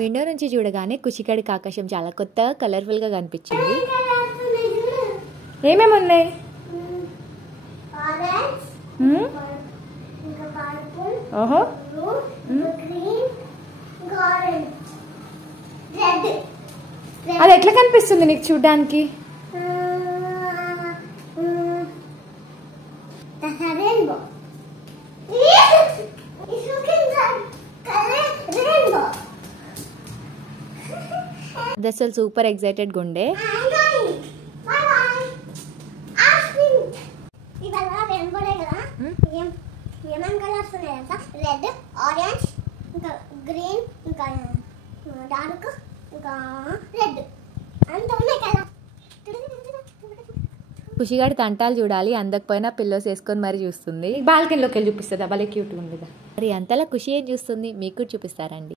Window నుంచి చూడగానే కుషిగాడికి ఆకాశం చాలా కొత్తగా కలర్ఫుల్గా కనిపించింది. ఏమేమి ఉన్నాయి? ఓహో, అది ఎట్లా కనిపిస్తుంది నీకు చూడ్డానికి? అది అసలు సూపర్ ఎక్సైటెడ్ గుండే. ఏమేం కలర్స్ ఉన్నాయి అంటే రెడ్, ఆరెంజ్, ఇంకా గ్రీన్, ఇంకా డార్క్, ఇంకా రెడ్ అంత ఉన్నాయి కదా. ఖుషిగాడి తంటాలు చూడాలి, అందకపోయినా పిల్లోస్ వేసుకొని మరి చూస్తుంది. బాల్కనీలోకి వెళ్ళి చూపిస్తుందా? భలే క్యూట్గా ఉంది. మరి అంతలా ఖుషి ఏం చూస్తుంది మీకు చూపిస్తారండి.